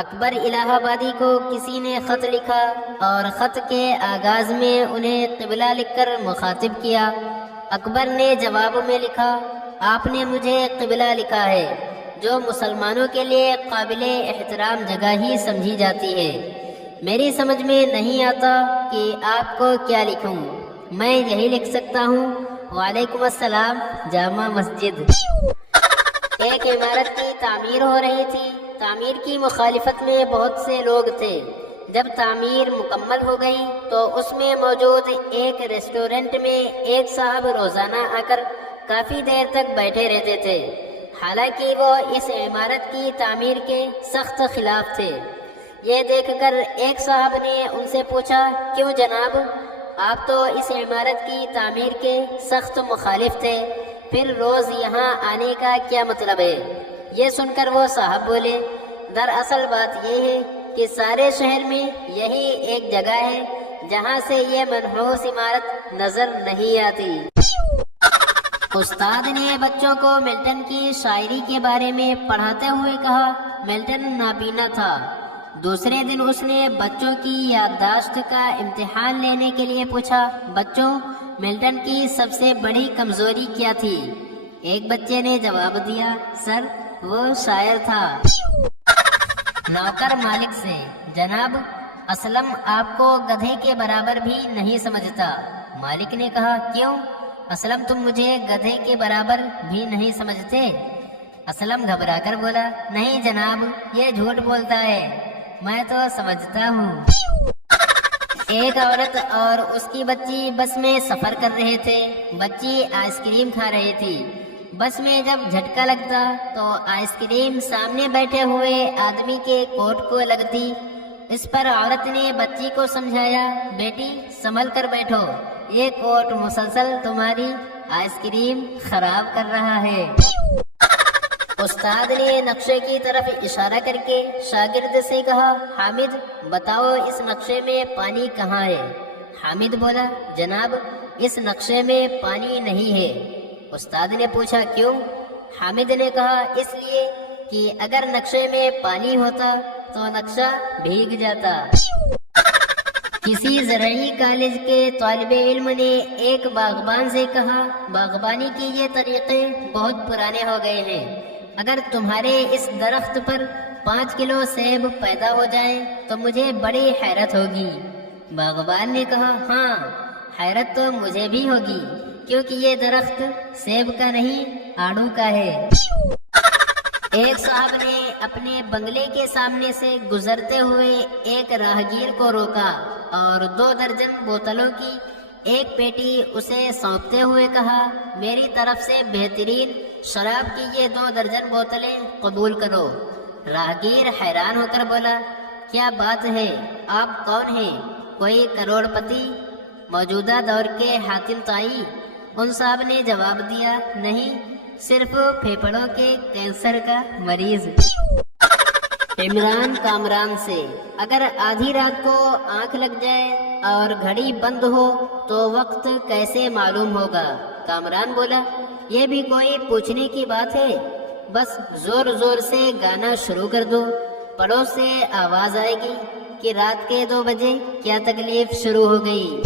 اکبر الہ آبادی کو کسی نے خط لکھا اور خط کے آغاز میں انہیں قبلہ لکھ کر مخاطب کیا۔ اکبر نے جواب میں لکھا، آپ نے مجھے قبلہ لکھا ہے، جو مسلمانوں کے لیے قابل احترام جگہ ہی سمجھی جاتی ہے۔ میری سمجھ میں نہیں آتا کہ آپ کو کیا لکھوں، میں یہی لکھ سکتا ہوں، وعلیکم السلام جامع مسجد۔ ایک عمارت کی تعمیر ہو رہی تھی۔ تعمیر کی مخالفت میں بہت سے لوگ تھے۔ جب تعمیر مکمل ہو گئی تو اس میں موجود ایک ریسٹورنٹ میں ایک صاحب روزانہ آ کر کافی دیر تک بیٹھے رہتے تھے، حالانکہ وہ اس عمارت کی تعمیر کے سخت خلاف تھے۔ یہ دیکھ کر ایک صاحب نے ان سے پوچھا، کیوں جناب، آپ تو اس عمارت کی تعمیر کے سخت مخالف تھے، پھر روز یہاں آنے کا کیا مطلب ہے؟ یہ سن کر وہ صاحب بولے، دراصل بات یہ ہے کہ سارے شہر میں یہی ایک جگہ ہے جہاں سے یہ منحوس عمارت نظر نہیں آتی۔ استاد نے بچوں کو ملٹن کی شاعری کے بارے میں پڑھاتے ہوئے کہا، ملٹن نابینا تھا۔ دوسرے دن اس نے بچوں کی یادداشت کا امتحان لینے کے لیے پوچھا، بچوں، ملٹن کی سب سے بڑی کمزوری کیا تھی؟ ایک بچے نے جواب دیا، سر، وہ شاعر تھا۔ نوکر مالک سے، جناب، اسلم آپ کو گدھے کے برابر بھی نہیں سمجھتا۔ مالک نے کہا، کیوں؟ اسلم تم مجھے گدھے کے برابر بھی نہیں سمجھتے؟ اسلم گھبرا کر بولا، نہیں جناب، یہ جھوٹ بولتا ہے، میں تو سمجھتا ہوں۔ ایک عورت اور اس کی بچی بس میں سفر کر رہے تھے۔ بچی آئس کریم کھا رہی تھی۔ بس میں جب جھٹکا لگتا تو آئس کریم سامنے بیٹھے ہوئے آدمی کے کوٹ کو لگتی۔ اس پر عورت نے بچی کو سمجھایا، بیٹی سنبھل کر بیٹھو، یہ کوٹ مسلسل تمہاری آئس کریم خراب کر رہا ہے۔ استاد نے نقشے کی طرف اشارہ کر کے شاگرد سے کہا، حامد بتاؤ اس نقشے میں پانی کہاں ہے؟ حامد بولا، جناب اس نقشے میں پانی نہیں ہے۔ استاد نے پوچھا، کیوں؟ حامد نے کہا، اس لیے کہ اگر نقشے میں پانی ہوتا تو نقشہ بھیگ جاتا۔ کسی زرعی کالج کے طالب علم نے ایک باغبان سے کہا، باغبانی کے یہ طریقے بہت پرانے ہو گئے ہیں، اگر تمہارے اس درخت پر 5 کلو سیب پیدا ہو جائیں تو مجھے بڑی حیرت ہوگی۔ باغبان نے کہا، ہاں حیرت تو مجھے بھی ہوگی، کیونکہ یہ درخت سیب کا نہیں آڑو کا ہے۔ ایک صاحب نے اپنے بنگلے کے سامنے سے گزرتے ہوئے ایک راہگیر کو روکا اور 2 درجن بوتلوں کی ایک پیٹی اسے سونپتے ہوئے کہا، میری طرف سے بہترین شراب کی یہ 2 درجن بوتلیں قبول کرو۔ راہگیر حیران ہو کر بولا، کیا بات ہے، آپ کون ہیں؟ کوئی کروڑ پتی، موجودہ دور کے حاتم طائی؟ ان صاحب نے جواب دیا، نہیں، صرف پھیپھڑوں کے کینسر کا مریض۔ عمران کامران سے، اگر آدھی رات کو آنکھ لگ جائے اور گھڑی بند ہو تو وقت کیسے معلوم ہوگا؟ کامران بولا، یہ بھی کوئی پوچھنے کی بات ہے، بس زور زور سے گانا شروع کر دو، پڑوس سے آواز آئے گی کہ رات کے 2 بجے کیا تکلیف شروع ہو گئی۔